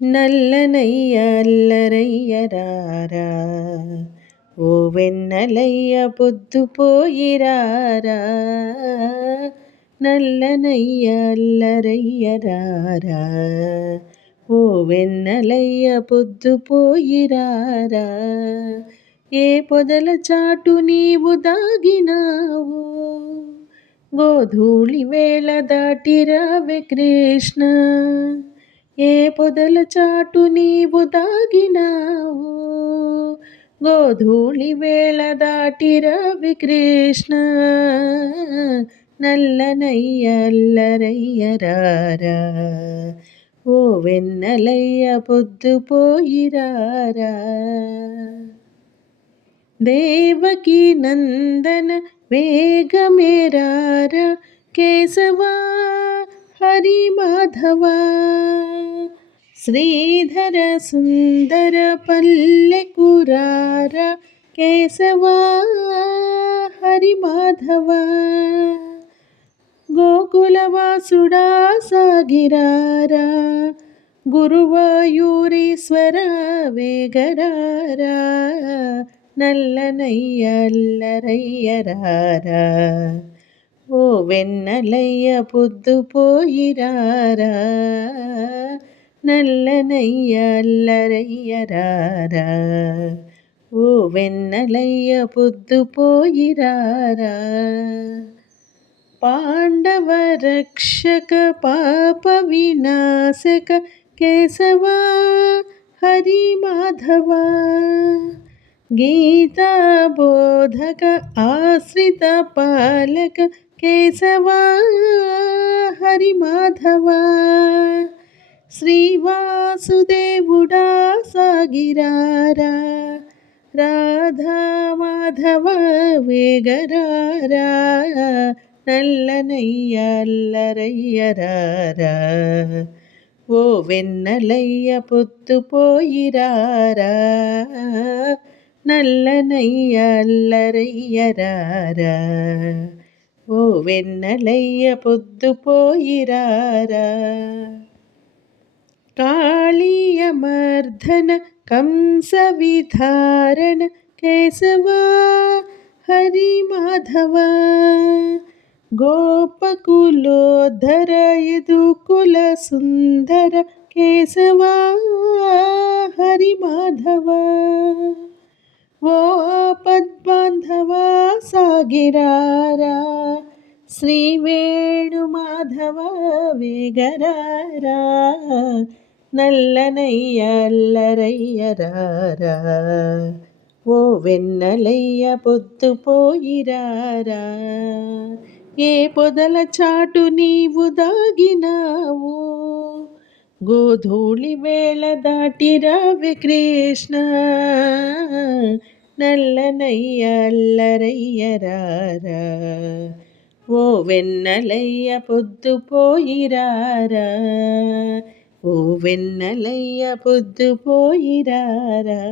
నల్లనయ్య అల్లరయ్య రారా, ఓ వెన్నెలయ్య పొద్దుపోయిరారా. నల్లనయ్య అల్లరయ్య రారా, ఓ వెన్నెలయ్య పొద్దుపోయిరారా. ఏ పొదల చాటు నీవు దాగినావు, గోధూళి వేళ దాటిరావే కృష్ణ. ఏ పొదల చాటు నీవు దాగినావు, గోధూళి వేళ దాటిరావే కృష్ణ. నల్లనయ్య అల్లరయ్య రారా, ఓ వెన్నెలయ్య పొద్దుపోయిరారా. దేవకీ నందన వేగమేరారా, కేశవా హరి మాధవా. శ్రీధర సుందర పల్లెకురారా, కేశవా హరి మాధవా. గోకులవాసుడా సాగిరారా, గురువాయూరీశ్వర వేగరారా. నల్లనయ్య అల్లరయ్య రారా, ఓ వెన్నెలయ్య పొద్దుపోయిరారా. నల్లనయ్య అల్లరయ్య రారా, ఓ వెన్నెలయ్య పొద్దుపోయిరారా. పాండవ రక్షక పాప వినాశక, కేశవా హరి మాధవా. గీతా బోధక ఆశ్రిత పాలక, కేశవా హరి మాధవా. శ్రీవాసుదేవుడా సాగిరారా, రాధా మాధవ వేగరారా. నల్లనయ్య అల్లరయ్య రారా, ఓ వెన్నెలయ్య పొద్దుపోయిరారా. నల్లనయ్య అల్లరయ్య రారా, ఓ వెన్నెలయ్య పొద్దుపోయిరారా. కాళీయ మర్దన కంస విధారణ, కేశవా హరి మాధవా. గోపకులోద్ధర యదుకుల సుందర, కేశవా హరి మాధవా. ఓ పద్బాంధవా సాగిరారా, శ్రీ వేణు మాధవ వేగరారా. నల్లనయ్య అల్లరయ్య రారా, ఓ వెన్నెలయ్య పొద్దుపోయిరారా. ఏ పొదల చాటు నీవు దాగినావు, గోధూళి వేళ దాటిరావే కృష్ణ. నల్లనయ్య అల్లరయ్య రారా, ఓ వెన్నెలయ్య పొద్దుపోయిరారా. ఓ వెన్నెలయ్య పొద్దుపోయిరారా.